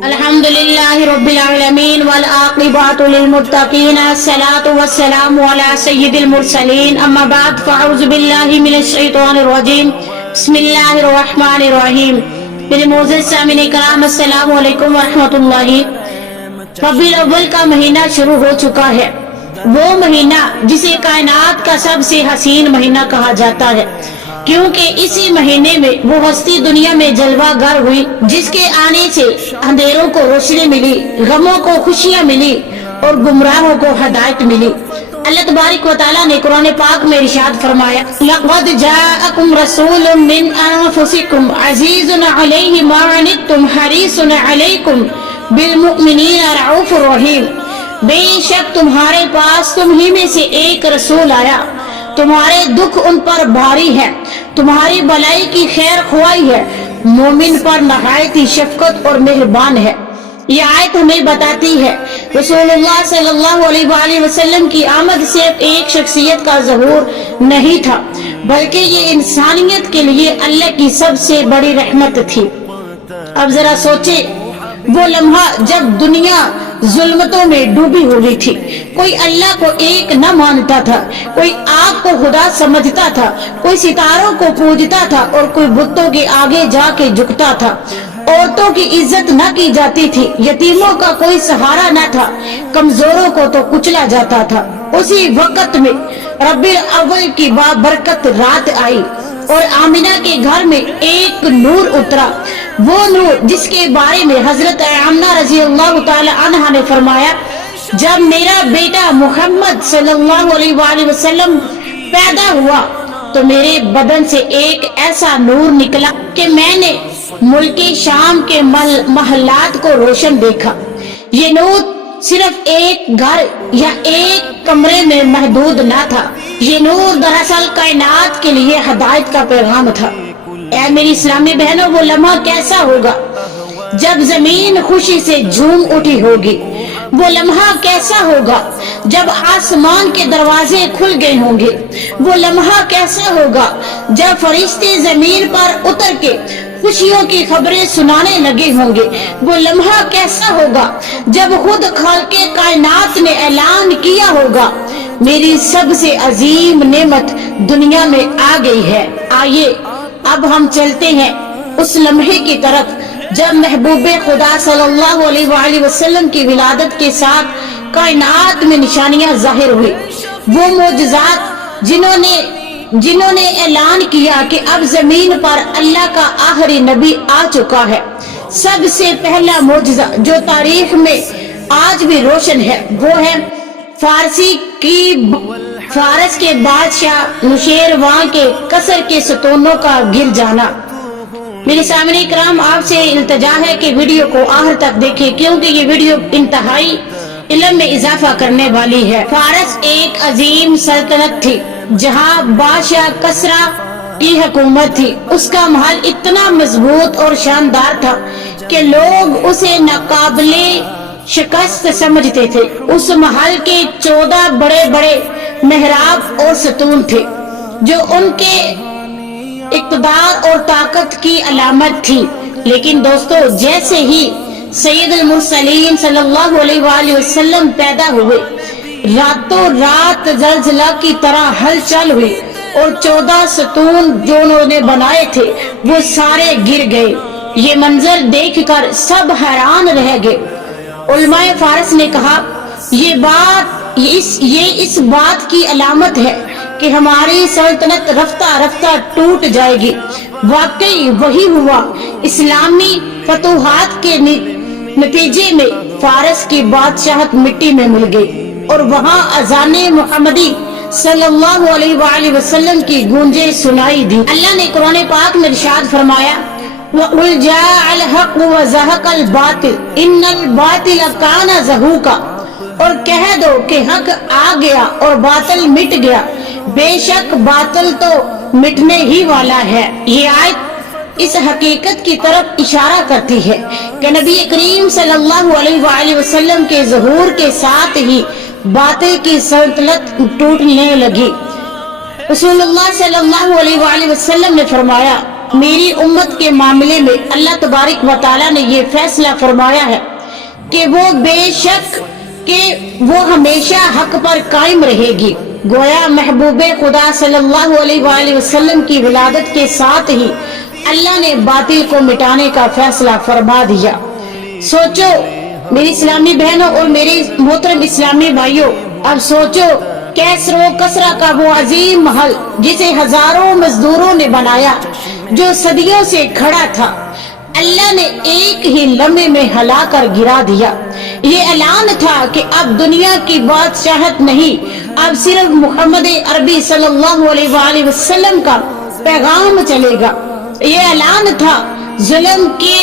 الحمدللہ رب العالمین والعاقبۃ للمتقین الصلاۃ والسلام علی سید المرسلین اما بعد فاعوذ باللہ من الشیطان الرجیم بسم اللہ الرحمن الرحیم۔ میرے معزز سامعین کرام السلام علیکم ورحمۃ اللہ۔ ربیع الاول کا مہینہ شروع ہو چکا ہے، وہ مہینہ جسے کائنات کا سب سے حسین مہینہ کہا جاتا ہے، کیونکہ اسی مہینے میں وہ ہستی دنیا میں جلوہ گر ہوئی جس کے آنے سے اندھیروں کو روشنی ملی، غموں کو خوشیاں ملی اور گمراہوں کو ہدایت ملی۔ اللہ تبارک و تعالیٰ نے قرآن پاک میں ارشاد فرمایا، لَقَدْ جَاءَكُمْ رَسُولٌ مِّنْ أَنفُسِكُمْ عَزِيزٌ عَلَيْهِ مَا عَنِتُّمْ حَرِيصٌ عَلَيْكُمْ بِالْمُؤْمِنِينَ رَءُوفٌ رَحِيمٌ۔ بے شک تمہارے پاس تم ہی میں سے ایک رسول آیا، تمہارے دکھ ان پر بھاری ہے، تمہاری بلائی کی خیر خواہی ہے، مومن پر نہایت ہی شفقت اور مہربان ہے۔ یہ آیت ہمیں بتاتی ہے رسول اللہ صلی اللہ علیہ وآلہ وسلم کی آمد صرف ایک شخصیت کا ظہور نہیں تھا، بلکہ یہ انسانیت کے لیے اللہ کی سب سے بڑی رحمت تھی۔ اب ذرا سوچے وہ لمحہ جب دنیا ظلمتوں میں ڈوبی ہوئی تھی، کوئی اللہ کو ایک نہ مانتا تھا، کوئی آگ کو خدا سمجھتا تھا، کوئی ستاروں کو پوجتا تھا اور کوئی بتوں کے آگے جا کے جھکتا تھا، عورتوں کی عزت نہ کی جاتی تھی، یتیموں کا کوئی سہارا نہ تھا، کمزوروں کو تو کچلا جاتا تھا۔ اسی وقت میں ربیع الاول کی بابرکت رات آئی اور آمنہ کے گھر میں ایک نور اترا، وہ نور جس کے بارے میں حضرت آمنہ رضی اللہ تعالی عنہا نے فرمایا، جب میرا بیٹا محمد صلی اللہ علیہ وآلہ وسلم پیدا ہوا تو میرے بدن سے ایک ایسا نور نکلا کہ میں نے ملک شام کے محلات کو روشن دیکھا۔ یہ نور صرف ایک گھر یا ایک کمرے میں محدود نہ تھا، یہ نور دراصل کائنات کے لیے ہدایت کا پیغام تھا۔ اے میری اسلامی بہنوں، وہ لمحہ کیسا ہوگا جب زمین خوشی سے جھوم اٹھی ہوگی، وہ لمحہ کیسا ہوگا جب آسمان کے دروازے کھل گئے ہوں گے، وہ لمحہ کیسا ہوگا جب فرشتے زمین پر اتر کے خوشیوں کی خبریں سنانے لگے ہوں گے، وہ لمحہ کیسا ہوگا جب خود خالق کائنات نے اعلان کیا ہوگا، میری سب سے عظیم نعمت دنیا میں آ گئی ہے۔ آئیے اب ہم چلتے ہیں اس لمحے کی طرف جب محبوب خدا صلی اللہ علیہ وآلہ وسلم کی ولادت کے ساتھ کائنات میں نشانیاں ظاہر ہوئی، وہ معجزات جنہوں نے اعلان کیا کہ اب زمین پر اللہ کا آخری نبی آ چکا ہے۔ سب سے پہلا معجزہ جو تاریخ میں آج بھی روشن ہے وہ ہے فارس کے بادشاہ نوشیروان کے قصر کے ستونوں کا گر جانا۔ میرے سامنے کرام آپ سے التجا ہے کہ ویڈیو کو آخر تک دیکھیں، کیونکہ یہ ویڈیو انتہائی علم میں اضافہ کرنے والی ہے۔ فارس ایک عظیم سلطنت تھی جہاں بادشاہ کسریٰ کی حکومت تھی۔ اس کا محل اتنا مضبوط اور شاندار تھا کہ لوگ اسے ناقابل شکست سمجھتے تھے۔ اس محل کے 14 بڑے بڑے محراب اور ستون تھے جو ان کے اقتدار اور طاقت کی علامت تھی۔ لیکن دوستو، جیسے ہی سید المرسلین صلی اللہ علیہ وآلہ وسلم پیدا ہوئے، راتوں رات زلزلہ کی طرح ہلچل ہوئی اور 14 ستون جو انہوں نے بنائے تھے وہ سارے گر گئے۔ یہ منظر دیکھ کر سب حیران رہ گئے۔ علماء فارس نے کہا، یہ اس بات کی علامت ہے کہ ہماری سلطنت رفتہ رفتہ ٹوٹ جائے گی۔ واقعی وہی ہوا۔ اسلامی فتوحات کے نتیجے میں فارس کی بادشاہت مٹی میں مل گئی اور وہاں اذان محمدی صلی اللہ علیہ وآلہ وسلم کی گونجیں سنائی دی۔ اللہ نے قرآن پاک میں ارشاد فرمایا، وَقُلْ جَاءَ الْحَقُّ وَزَهَقَ الْبَاطِلُ إِنَّ الْبَاطِلَ كَانَ زَهُوقًا، اور کہہ دو کہ حق آ گیا اور باطل مٹ گیا، بے شک باطل تو مٹنے ہی والا ہے۔ یہ آیت اس حقیقت کی طرف اشارہ کرتی ہے کہ نبی کریم صلی اللہ علیہ وآلہ وسلم کے ظہور کے ساتھ ہی باطل کی سلطنت ٹوٹنے لگی۔ رسول اللہ صلی اللہ علیہ وآلہ وسلم نے فرمایا، میری امت کے معاملے میں اللہ تبارک و تعالیٰ نے یہ فیصلہ فرمایا ہے کہ وہ بے شک کہ وہ ہمیشہ حق پر قائم رہے گی۔ گویا محبوب خدا صلی اللہ علیہ وآلہ وسلم کی ولادت کے ساتھ ہی اللہ نے باطل کو مٹانے کا فیصلہ فرما دیا۔ سوچو میری اسلامی بہنوں اور میری محترم اسلامی بھائیوں، اب سوچو کیسر و کسرا کا وہ عظیم محل جسے ہزاروں مزدوروں نے بنایا، جو صدیوں سے کھڑا تھا، اللہ نے ایک ہی لمحے میں ہلا کر گرا دیا۔ یہ اعلان تھا کہ اب دنیا کی بادشاہت نہیں، اب صرف محمد عربی صلی اللہ علیہ وآلہ وسلم کا پیغام چلے گا۔ یہ اعلان تھا ظلم کے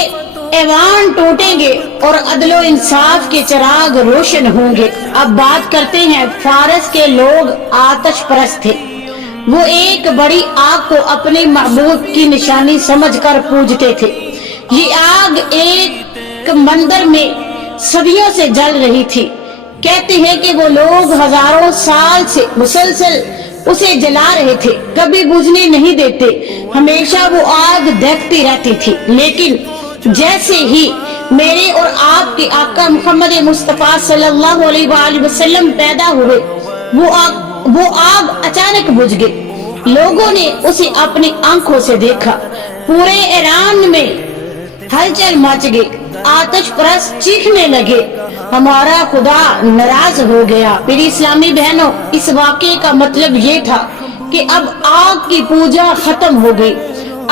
ایوان ٹوٹیں گے اور عدل و انصاف کے چراغ روشن ہوں گے۔ اب بات کرتے ہیں، فارس کے لوگ آتش پرست تھے، وہ ایک بڑی آگ کو اپنے محبوب کی نشانی سمجھ کر پوجتے تھے۔ یہ آگ ایک مندر میں صدیوں سے جل رہی تھی۔ کہتے ہیں کہ وہ لوگ ہزاروں سال سے مسلسل اسے جلا رہے تھے، کبھی بجھنے نہیں دیتے، ہمیشہ وہ آگ دہتی رہتی تھی۔ لیکن جیسے ہی میرے اور آپ کے آقا محمد مصطفیٰ صلی اللہ علیہ وآلہ وسلم پیدا ہوئے، وہ آگ اچانک بجھ گئی۔ لوگوں نے اسے اپنی آنکھوں سے دیکھا، پورے ایران میں ہلچل مچ گئی، آتش پرست چیخنے لگے، ہمارا خدا ناراض ہو گیا۔ میری اسلامی بہنوں، اس واقعے کا مطلب یہ تھا کہ اب آگ کی پوجا ختم ہو گئی،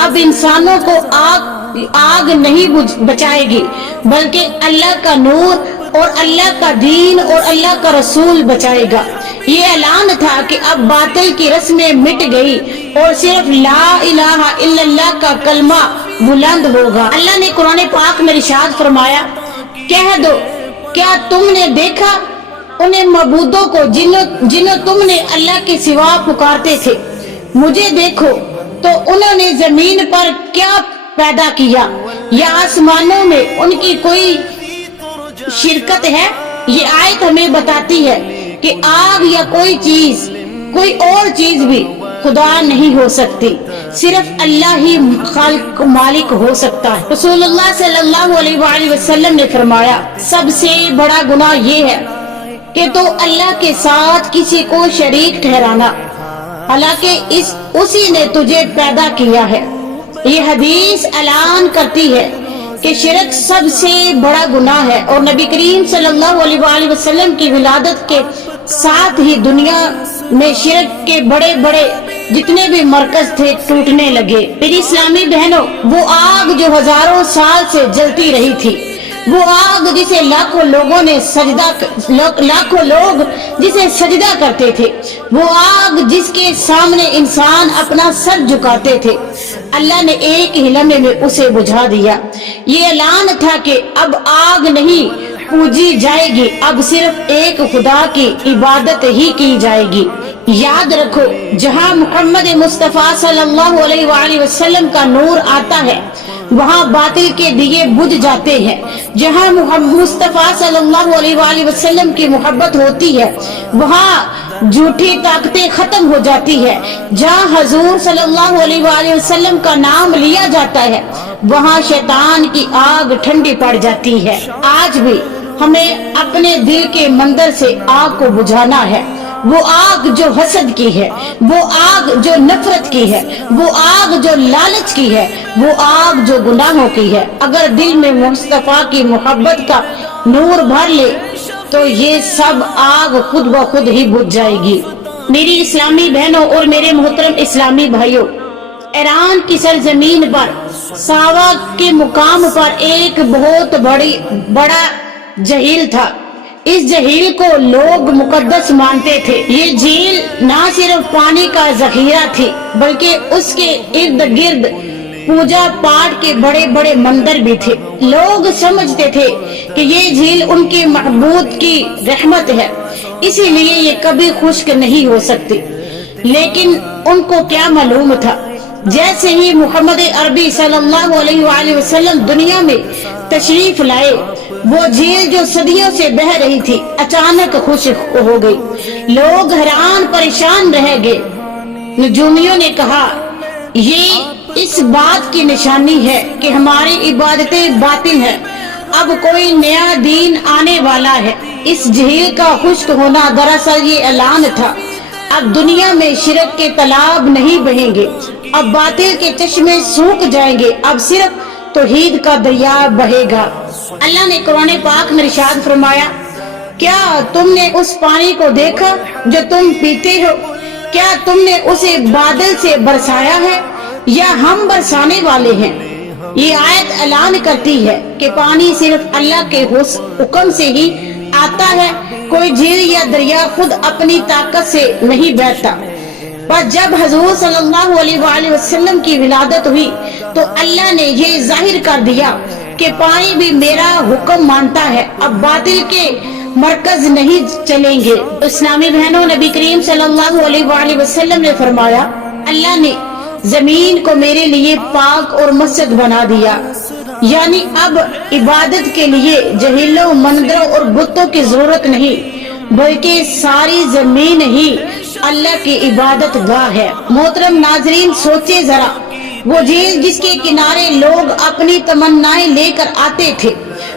اب انسانوں کو آگ نہیں بچائے گی، بلکہ اللہ کا نور اور اللہ کا دین اور اللہ کا رسول بچائے گا۔ یہ اعلان تھا کہ اب باطل کی رسمیں مٹ گئی اور صرف لا الہ الا اللہ کا کلمہ بلند ہوگا۔ اللہ نے قرآن پاک میں ارشاد فرمایا، کہہ دو کیا تم نے دیکھا انہیں معبودوں کو جنوں تم نے اللہ کے سوا پکارتے تھے؟ مجھے دیکھو تو انہوں نے زمین پر کیا پیدا کیا، یا آسمانوں میں ان کی کوئی شرکت ہے؟ یہ آیت ہمیں بتاتی ہے کہ آگ یا کوئی اور چیز بھی خدا نہیں ہو سکتی، صرف اللہ ہی خالق مالک ہو سکتا ہے۔ رسول اللہ صلی اللہ علیہ وآلہ وسلم نے فرمایا، سب سے بڑا گناہ یہ ہے کہ تو اللہ کے ساتھ کسی کو شریک ٹھہرانا، حالانکہ اسی نے تجھے پیدا کیا ہے۔ یہ حدیث اعلان کرتی ہے کہ شرک سب سے بڑا گناہ ہے، اور نبی کریم صلی اللہ علیہ وآلہ وسلم کی ولادت کے ساتھ ہی دنیا میں شرک کے بڑے بڑے جتنے بھی مرکز تھے ٹوٹنے لگے۔ میری اسلامی بہنوں، وہ آگ جو ہزاروں سال سے جلتی رہی تھی، وہ آگ جسے لاکھوں لوگ جسے سجدہ کرتے تھے، وہ آگ جس کے سامنے انسان اپنا سر جھکاتے تھے، اللہ نے ایک ہی لمحے میں اسے بجھا دیا۔ یہ اعلان تھا کہ اب آگ نہیں پوجی جائے گی، اب صرف ایک خدا کی عبادت ہی کی جائے گی۔ یاد رکھو، جہاں محمد مصطفیٰ صلی اللہ علیہ وآلہ وسلم کا نور آتا ہے، وہاں باطل کے دیے بجھ جاتے ہیں۔ جہاں محمد مصطفیٰ صلی اللہ علیہ وآلہ وسلم کی محبت ہوتی ہے، وہاں جھوٹی طاقتیں ختم ہو جاتی ہے۔ جہاں حضور صلی اللہ علیہ وآلہ وسلم کا نام لیا جاتا ہے، وہاں شیطان کی آگ ٹھنڈی پڑ جاتی ہے۔ آج بھی ہمیں اپنے دل کے مندر سے آگ کو بجھانا ہے، وہ آگ جو حسد کی ہے، وہ آگ جو نفرت کی ہے، وہ آگ جو لالچ کی ہے، وہ آگ جو گناہوں کی ہے۔ اگر دل میں مصطفیٰ کی محبت کا نور بھر لے تو یہ سب آگ خود بخود ہی بجھ جائے گی۔ میری اسلامی بہنوں اور میرے محترم اسلامی بھائیوں، ایران کی سرزمین پر ساوا کے مقام پر ایک بہت بڑا جھیل تھا۔ اس جھیل کو لوگ مقدس مانتے تھے۔ یہ جھیل نہ صرف پانی کا ذخیرہ تھی، بلکہ اس کے ارد گرد پوجا پاٹ کے بڑے بڑے مندر بھی تھے۔ لوگ سمجھتے تھے کہ یہ جھیل ان کے معبود کی رحمت ہے، اسی لیے یہ کبھی خشک نہیں ہو سکتی۔ لیکن ان کو کیا معلوم تھا، جیسے ہی محمد عربی صلی اللہ علیہ وآلہ وسلم دنیا میں تشریف لائے، وہ جھیل جو صدیوں سے بہہ رہی تھی اچانک خشک ہو گئی۔ لوگ حیران پریشان رہ گئے۔ نجومیوں نے کہا، یہ اس بات کی نشانی ہے کہ ہماری عبادتیں باطل ہیں، اب کوئی نیا دین آنے والا ہے۔ اس جھیل کا خشک ہونا دراصل یہ اعلان تھا، اب دنیا میں شرک کے تالاب نہیں بہیں گے، اب باطل کے چشمے سوکھ جائیں گے، اب صرف توحید کا دریا بہے گا۔ اللہ نے قرآن پاک میں ارشاد فرمایا، کیا تم نے اس پانی کو دیکھا جو تم پیتے ہو؟ کیا تم نے اسے بادل سے برسایا ہے یا ہم برسانے والے ہیں؟ یہ آیت اعلان کرتی ہے کہ پانی صرف اللہ کے حکم سے ہی آتا ہے، کوئی جھیل یا دریا خود اپنی طاقت سے نہیں بہتا۔ پر جب حضور صلی اللہ علیہ وآلہ وسلم کی ولادت ہوئی تو اللہ نے یہ ظاہر کر دیا کہ پانی بھی میرا حکم مانتا ہے، اب باطل کے مرکز نہیں چلیں گے۔ اسلامی بہنوں، نبی کریم صلی اللہ علیہ وآلہ وسلم نے فرمایا، اللہ نے زمین کو میرے لیے پاک اور مسجد بنا دیا، یعنی اب عبادت کے لیے جھیلوں، مندروں اور بتوں کی ضرورت نہیں، بلکہ ساری زمین ہی اللہ کی عبادت گاہ ہے۔ محترم ناظرین، سوچے ذرا، وہ جھیل جس کے کنارے لوگ اپنی تمنائیں لے کر آتے تھے،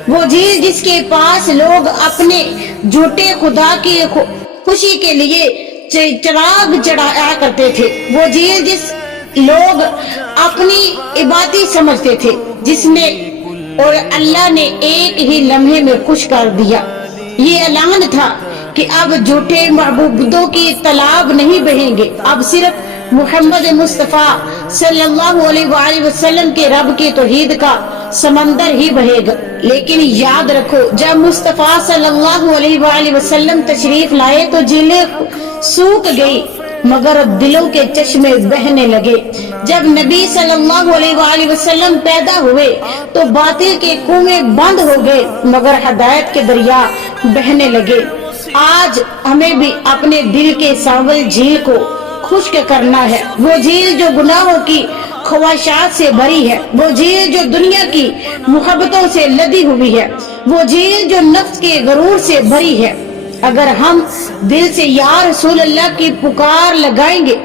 وہ جھیل جس کے پاس لوگ اپنے جھوٹے خدا کی خوشی کے لیے چراغ چڑھایا کرتے تھے، وہ جھیل جس لوگ اپنی عبادت سمجھتے تھے، جس نے اور اللہ نے ایک ہی لمحے میں خوش کر دیا۔ یہ اعلان تھا کہ اب جھوٹے معبودوں کی تالاب نہیں بہیں گے، اب صرف محمد مصطفیٰ صلی اللہ علیہ وآلہ وسلم کے رب کی توحید کا سمندر ہی بہے گا۔ لیکن یاد رکھو، جب مصطفیٰ صلی اللہ علیہ وآلہ وسلم تشریف لائے تو جھیلیں سوکھ گئی مگر دلوں کے چشمے بہنے لگے۔ جب نبی صلی اللہ علیہ وآلہ وسلم پیدا ہوئے تو باطل کے کنویں بند ہو گئے مگر ہدایت کے دریا بہنے لگے۔ آج ہمیں بھی اپنے دل کے ساول جھیل کو خشک کرنا ہے، وہ جھیل جو گناہوں کی خواہشات سے بھری ہے، وہ جھیل جو دنیا کی محبتوں سے لدی ہوئی ہے، وہ جھیل جو نفس کے غرور سے بھری ہے۔ اگر ہم دل سے یا رسول اللہ کی پکار لگائیں گے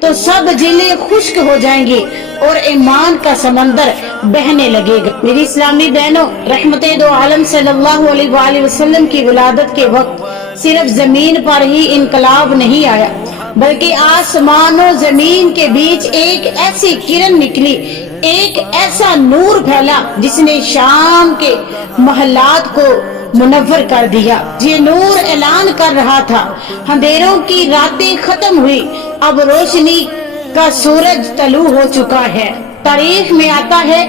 تو سب جھیلیں خشک ہو جائیں گی اور ایمان کا سمندر بہنے لگے گا۔ میری اسلامی بہنوں، رحمت دو عالم صلی اللہ علیہ وآلہ وسلم کی ولادت کے وقت صرف زمین پر ہی انقلاب نہیں آیا، بلکہ آسمان و زمین کے بیچ ایک ایسی کرن نکلی، ایک ایسا نور پھیلا جس نے شام کے محلات کو منور کر دیا۔ یہ نور اعلان کر رہا تھا، اندھیروں کی راتیں ختم ہوئی، اب روشنی کا سورج طلوع ہو چکا ہے۔ تاریخ میں آتا ہے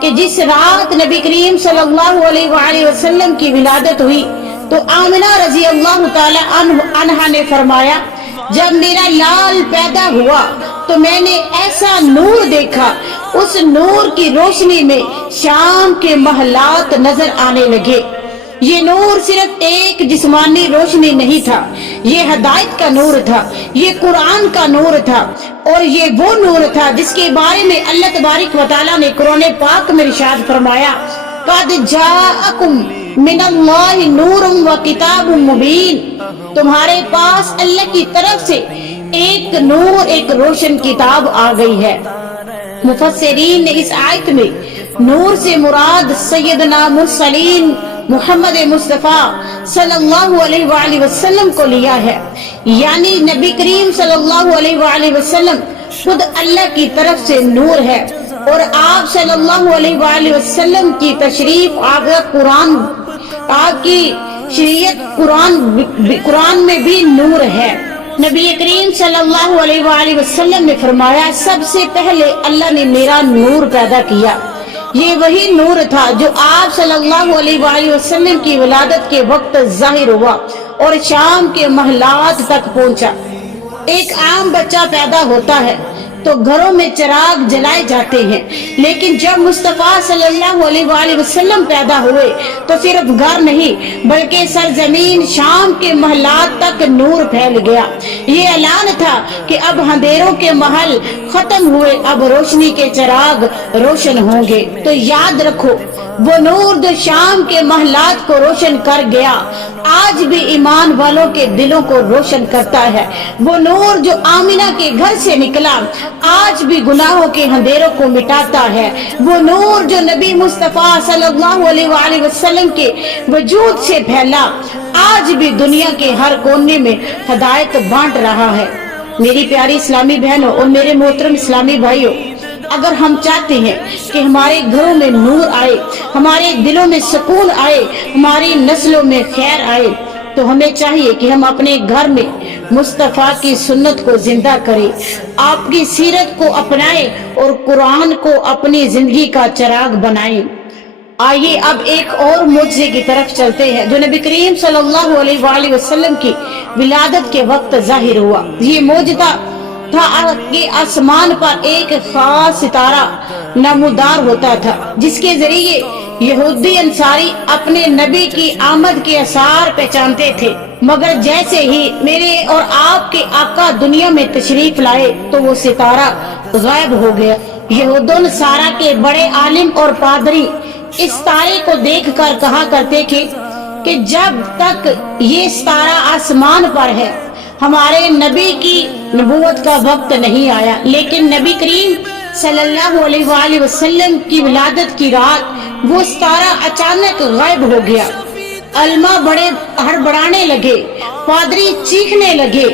کہ جس رات نبی کریم صلی اللہ علیہ وآلہ وسلم کی ولادت ہوئی تو آمنہ رضی اللہ تعالی عنہا نے فرمایا، جب میرا لال پیدا ہوا تو میں نے ایسا نور دیکھا، اس نور کی روشنی میں شام کے محلات نظر آنے لگے۔ یہ نور صرف ایک جسمانی روشنی نہیں تھا، یہ ہدایت کا نور تھا، یہ قرآن کا نور تھا، اور یہ وہ نور تھا جس کے بارے میں اللہ تبارک و تعالیٰ نے قرآن پاک میں ارشاد فرمایا، قَدْ جَاءَكُمْ مِنَ اللَّهِ نُورٌ وَكِتَابٌ مُبِينٌ، تمہارے پاس اللہ کی طرف سے ایک نور، ایک روشن کتاب آ گئی ہے۔ مفسرین نے اس آیت میں نور سے مراد سیدنا مرسلین محمد مصطفیٰ صلی اللہ علیہ وآلہ وسلم کو لیا ہے، یعنی نبی کریم صلی اللہ علیہ وآلہ وسلم خود اللہ کی طرف سے نور ہے، اور آپ صلی اللہ علیہ وآلہ وسلم کی تشریف آگے قرآن، آپ کی شریعت قرآن میں بھی نور ہے۔ نبی کریم صلی اللہ علیہ وآلہ وسلم نے فرمایا، سب سے پہلے اللہ نے میرا نور پیدا کیا۔ یہ وہی نور تھا جو آپ صلی اللہ علیہ وآلہ وسلم کی ولادت کے وقت ظاہر ہوا اور شام کے محلات تک پہنچا۔ ایک عام بچہ پیدا ہوتا ہے تو گھروں میں چراغ جلائے جاتے ہیں، لیکن جب مصطفیٰ صلی اللہ علیہ وآلہ وسلم پیدا ہوئے تو صرف گھر نہیں بلکہ سرزمین شام کے محلات تک نور پھیل گیا۔ یہ اعلان تھا کہ اب اندھیروں کے محل ختم ہوئے، اب روشنی کے چراغ روشن ہوں گے۔ تو یاد رکھو، وہ نور جو شام کے محلات کو روشن کر گیا آج بھی ایمان والوں کے دلوں کو روشن کرتا ہے۔ وہ نور جو آمنہ کے گھر سے نکلا آج بھی گناہوں کے اندھیروں کو مٹاتا ہے۔ وہ نور جو نبی مصطفیٰ صلی اللہ علیہ وآلہ وسلم کے وجود سے پھیلا آج بھی دنیا کے ہر کونے میں ہدایت بانٹ رہا ہے۔ میری پیاری اسلامی بہنوں اور میرے محترم اسلامی بھائیوں، اگر ہم چاہتے ہیں کہ ہمارے گھروں میں نور آئے، ہمارے دلوں میں سکون آئے، ہماری نسلوں میں خیر آئے، تو ہمیں چاہیے کہ ہم اپنے گھر میں مصطفیٰ کی سنت کو زندہ کریں، آپ کی سیرت کو اپنائیں اور قرآن کو اپنی زندگی کا چراغ بنائیں۔ آئیے اب ایک اور معجزے کی طرف چلتے ہیں جو نبی کریم صلی اللہ علیہ وآلہ وسلم کی ولادت کے وقت ظاہر ہوا۔ یہ معجزہ تھا کہ آسمان پر ایک خاص ستارہ نمودار ہوتا تھا جس کے ذریعے یہودی انصاری اپنے نبی کی آمد کے آثار پہچانتے تھے، مگر جیسے ہی میرے اور آپ کے آقا دنیا میں تشریف لائے تو وہ ستارہ غائب ہو گیا۔ یہود و نصارہ کے بڑے عالم اور پادری اس ستارے کو دیکھ کر کہا کرتے تھے کہ جب تک یہ ستارہ آسمان پر ہے ہمارے نبی کی نبوت کا وقت نہیں آیا۔ لیکن نبی کریم صلی اللہ علیہ وآلہ وسلم کی ولادت کی رات وہ ستارہ اچانک غائب ہو گیا۔ علماء بڑے ہڑبڑانے لگے، پادری چیخنے لگے،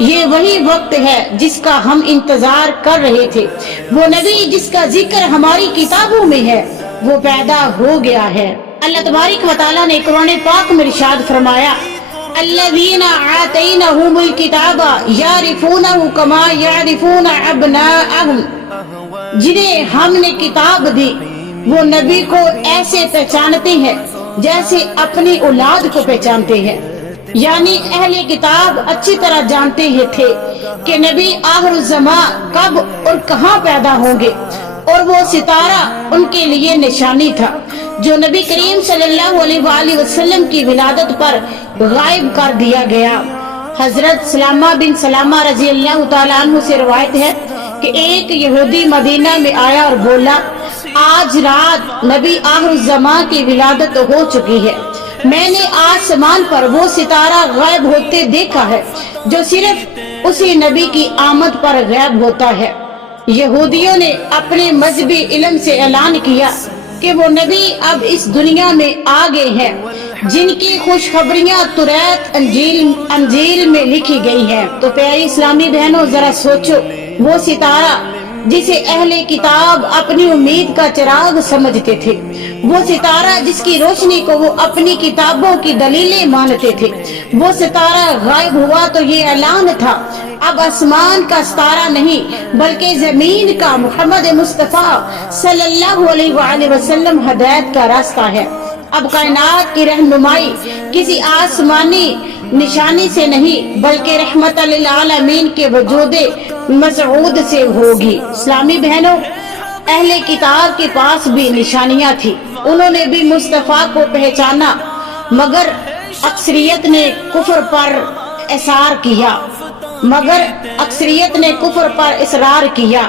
یہ وہی وقت ہے جس کا ہم انتظار کر رہے تھے، وہ نبی جس کا ذکر ہماری کتابوں میں ہے وہ پیدا ہو گیا ہے۔ اللہ تبارک و تعالیٰ نے قرآن پاک میں ارشاد فرمایا، الذین آتیناہم الکتاب یعرفونہ کما یعرفون ابناءہم، جنہیں ہم نے کتاب دی وہ نبی کو ایسے پہچانتے ہیں جیسے اپنی اولاد کو پہچانتے ہیں۔ یعنی اہل کتاب اچھی طرح جانتے ہی تھے کہ نبی آخر الزمان کب اور کہاں پیدا ہوں گے، اور وہ ستارہ ان کے لیے نشانی تھا جو نبی کریم صلی اللہ علیہ وآلہ وسلم کی ولادت پر غائب کر دیا گیا۔ حضرت سلامہ بن سلامہ رضی اللہ تعالیٰ عنہ سے روایت ہے کہ ایک یہودی مدینہ میں آیا اور بولا، آج رات نبی آخر الزمان کی ولادت ہو چکی ہے، میں نے آسمان پر وہ ستارہ غائب ہوتے دیکھا ہے جو صرف اسی نبی کی آمد پر غائب ہوتا ہے۔ یہودیوں نے اپنے مذہبی علم سے اعلان کیا کہ وہ نبی اب اس دنیا میں آ گئے ہیں جن کی خوشخبریاں توریت انجیل میں لکھی گئی ہیں۔ تو پیاری اسلامی بہنوں ذرا سوچو، وہ ستارہ جسے اہل کتاب اپنی امید کا چراغ سمجھتے تھے، وہ ستارہ جس کی روشنی کو وہ اپنی کتابوں کی دلیلیں مانتے تھے، وہ ستارہ غائب ہوا تو یہ اعلان تھا اب آسمان کا ستارہ نہیں بلکہ زمین کا محمد مصطفیٰ صلی اللہ علیہ وآلہ وسلم ہدایت کا راستہ ہے۔ اب کائنات کی رہنمائی کسی آسمانی نشانی سے نہیں بلکہ رحمت للعالمین کے وجود مسعود سے ہوگی۔ اسلامی بہنوں، اہل کتاب کے پاس بھی نشانیاں تھی، انہوں نے بھی مصطفیٰ کو پہچانا، مگر اکثریت نے کفر پر اصرار کیا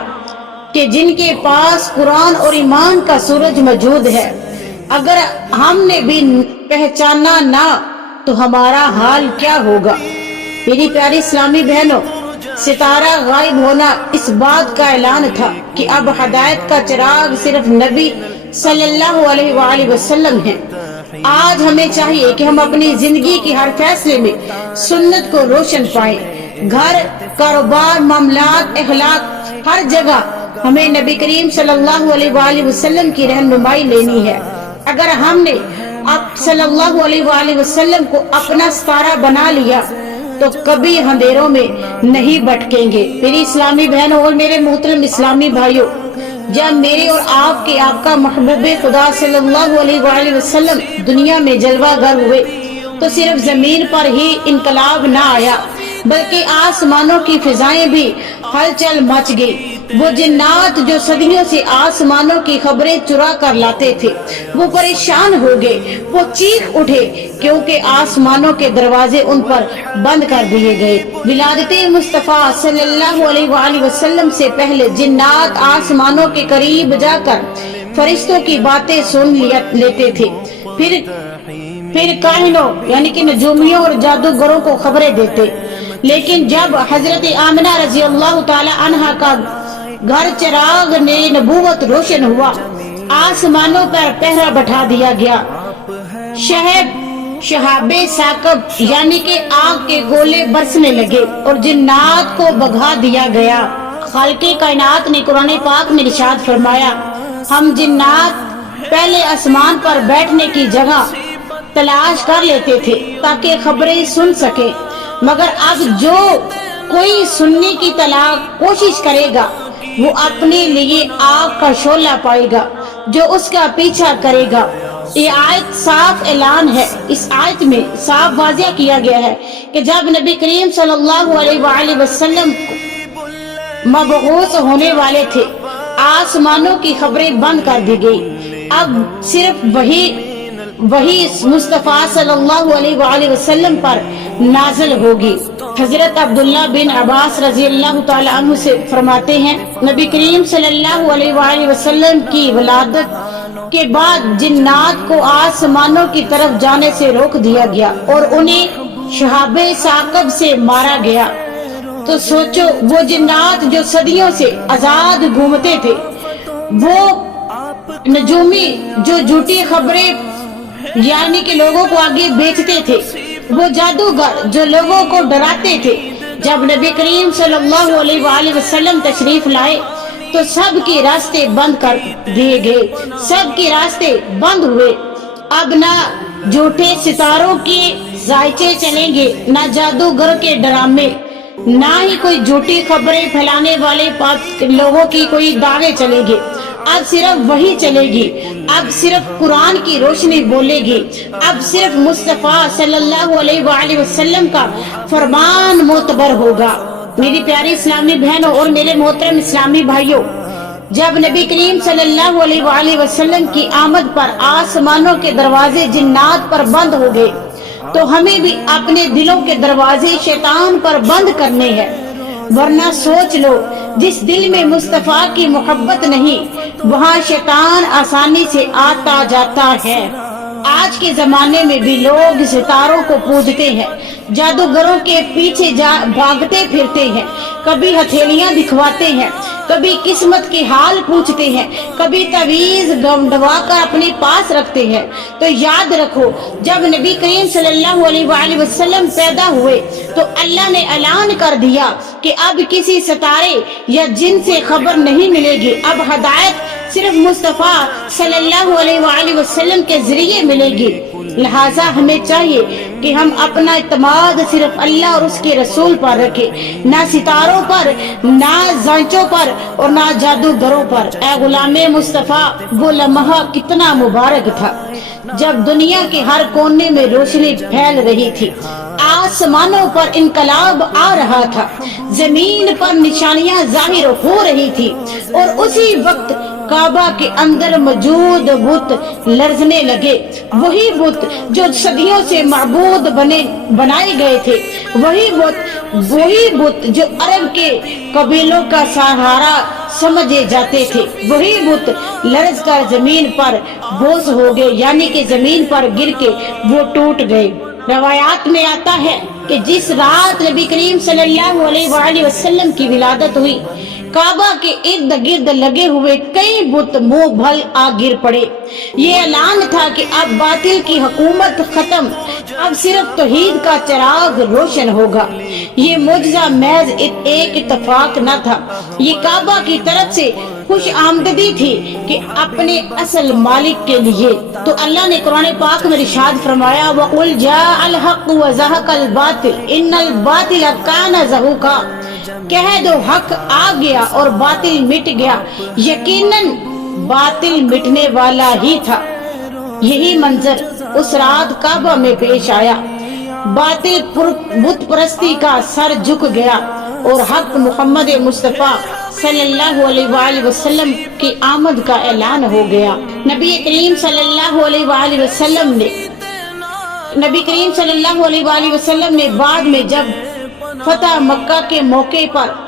کہ جن کے پاس قرآن اور ایمان کا سورج موجود ہے، اگر ہم نے بھی پہچانا نہ تو ہمارا حال کیا ہوگا۔ میری پیاری اسلامی بہنوں، ستارہ غائب ہونا اس بات کا اعلان تھا کہ اب ہدایت کا چراغ صرف نبی صلی اللہ علیہ وآلہ وسلم ہے۔ آج ہمیں چاہیے کہ ہم اپنی زندگی کے ہر فیصلے میں سنت کو روشن پائیں، گھر، کاروبار، معاملات، اخلاق، ہر جگہ ہمیں نبی کریم صلی اللہ علیہ وآلہ وسلم کی رہنمائی لینی ہے۔ اگر ہم نے صلی اللہ علیہ وآلہ وسلم کو اپنا ستارہ بنا لیا تو کبھی اندھیروں میں نہیں بھٹکیں گے۔ میری اسلامی بہنوں اور میرے محترم اسلامی بھائیوں، جب میرے اور آپ کے آقا محبوب خدا صلی اللہ علیہ وآلہ وسلم دنیا میں جلوہ گر ہوئے تو صرف زمین پر ہی انقلاب نہ آیا بلکہ آسمانوں کی فضائیں بھی ہلچل مچ گئی۔ وہ جنات جو صدیوں سے آسمانوں کی خبریں چرا کر لاتے تھے وہ پریشان ہو گئے، وہ چیخ اٹھے کیونکہ آسمانوں کے دروازے ان پر بند کر دیے گئے۔ ولادت مصطفیٰ صلی اللہ علیہ وآلہ وسلم سے پہلے جنات آسمانوں کے قریب جا کر فرشتوں کی باتیں سن لیتے تھے، پھر کاہنوں یعنی کہ نجومیوں اور جادوگروں کو خبریں دیتے۔ لیکن جب حضرت آمنہ رضی اللہ تعالی عنہا کا گھر چراغ نے نبوت روشن ہوا، آسمانوں پر پہرا بٹھا دیا گیا، شہاب ثاقب یعنی کہ آگ کے گولے برسنے لگے اور جنات کو بھگا دیا گیا۔ خالق کائنات نے قرآن پاک میں ارشاد فرمایا، ہم جنات پہلے آسمان پر بیٹھنے کی جگہ تلاش کر لیتے تھے تاکہ خبریں سن سکے، مگر اب جو کوئی سننے کی کوشش کرے گا وہ اپنے لیے آگ کا شعلہ پائے گا جو اس کا پیچھا کرے گا۔ یہ آیت صاف اعلان ہے۔ اس آیت میں صاف واضح کیا گیا ہے کہ جب نبی کریم صلی اللہ علیہ وآلہ وسلم مبعوث ہونے والے تھے، آسمانوں کی خبریں بند کر دی گئی، اب صرف وہی مصطفیٰ صلی اللہ علیہ وآلہ وسلم پر نازل ہوگی۔ حضرت عبداللہ بن عباس رضی اللہ تعالی عنہ سے فرماتے ہیں، نبی کریم صلی اللہ علیہ وآلہ وسلم کی ولادت کے بعد جنات کو آسمانوں کی طرف جانے سے روک دیا گیا اور انہیں شہاب ثاقب سے مارا گیا۔ تو سوچو، وہ جنات جو صدیوں سے آزاد گھومتے تھے، وہ نجومی جو جھوٹی خبریں یعنی کہ لوگوں کو آگے بیچتے تھے، وہ جادوگر جو لوگوں کو ڈراتے تھے، جب نبی کریم صلی اللہ علیہ وآلہ وسلم تشریف لائے تو سب کے راستے بند کر دیے گئے، سب کے راستے بند ہوئے۔ اب نہ جھوٹے ستاروں کے ذائچے چلیں گے، نہ جادوگر کے ڈرامے، نہ ہی کوئی جھوٹی خبریں پھیلانے والے لوگوں کی کوئی دعوے چلیں گے۔ اب صرف وہی چلے گی، اب صرف قرآن کی روشنی بولے گی، اب صرف مصطفیٰ صلی اللہ علیہ وآلہ وسلم کا فرمان معتبر ہوگا۔ میری پیاری اسلامی بہنوں اور میرے محترم اسلامی بھائیوں، جب نبی کریم صلی اللہ علیہ وآلہ وسلم کی آمد پر آسمانوں کے دروازے جنات پر بند ہو گئے، تو ہمیں بھی اپنے دلوں کے دروازے شیطان پر بند کرنے ہیں، ورنہ سوچ لو، جس دل میں مصطفیٰ کی محبت نہیں، وہاں شیطان آسانی سے آتا جاتا ہے۔ آج کے زمانے میں بھی لوگ ستاروں کو پوجتے ہیں، جادوگروں کے پیچھے بھاگتے پھرتے ہیں، کبھی ہتھیلیاں دکھواتے ہیں، کبھی قسمت کے حال پوچھتے ہیں، کبھی تعویذ گنڈوا کر اپنے پاس رکھتے ہیں۔ تو یاد رکھو، جب نبی کریم صلی اللہ علیہ وآلہ وسلم پیدا ہوئے تو اللہ نے اعلان کر دیا کہ اب کسی ستارے یا جن سے خبر نہیں ملے گی، اب ہدایت صرف مصطفیٰ صلی اللہ علیہ وآلہ وسلم کے ذریعے ملے گی۔ لہٰذا ہمیں چاہیے کہ ہم اپنا اعتماد صرف اللہ اور اس کے رسول پر رکھیں، نہ ستاروں پر، نہ زائچوں پر اور نہ جادوگروں پر۔ اے غلام مصطفیٰ، وہ لمحہ کتنا مبارک تھا جب دنیا کے ہر کونے میں روشنی پھیل رہی تھی، آسمانوں پر انقلاب آ رہا تھا، زمین پر نشانیاں ظاہر ہو رہی تھی، اور اسی وقت کعبہ کے اندر موجود بت لرزنے لگے۔ وہی بت جو صدیوں سے معبود بنائے گئے تھے، وہی بت جو عرب کے قبیلوں کا سہارا سمجھے جاتے تھے، وہی بت لرز کر زمین پر بوس ہو گئے، یعنی کہ زمین پر گر کے وہ ٹوٹ گئے۔ روایات میں آتا ہے کہ جس رات نبی کریم صلی اللہ علیہ وآلہ وسلم کی ولادت ہوئی، کعبہ کے ارد گرد لگے ہوئے کئی بت منہ بھل آ گر پڑے۔ یہ اعلان تھا کہ اب باطل کی حکومت ختم، اب صرف توحید کا چراغ روشن ہوگا۔ یہ معجزہ محض ایک اتفاق نہ تھا، یہ کعبہ کی طرف سے خوش آمدیدی تھی کہ اپنے اصل مالک کے لیے۔ تو اللہ نے قرآن پاک میں ارشاد فرمایا، وَقُلْ جَاءَ الْحَقُّ وَزَهَقَ الْبَاطِلُ إِنَّ الْبَاطِلَ كَانَ زَهُوقًا۔ کہہ دو حق آ گیا اور باطل مٹ گیا، یقیناً باطل مٹنے والا ہی تھا۔ یہی منظر اس رات کعبہ میں پیش آیا، باطل بت پرستی کا سر جھک گیا اور حق محمد مصطفیٰ صلی اللہ علیہ وآلہ وسلم کی آمد کا اعلان ہو گیا۔ نبی کریم صلی اللہ علیہ وآلہ وسلم نے بعد میں جب فتح مکہ کے موقع پر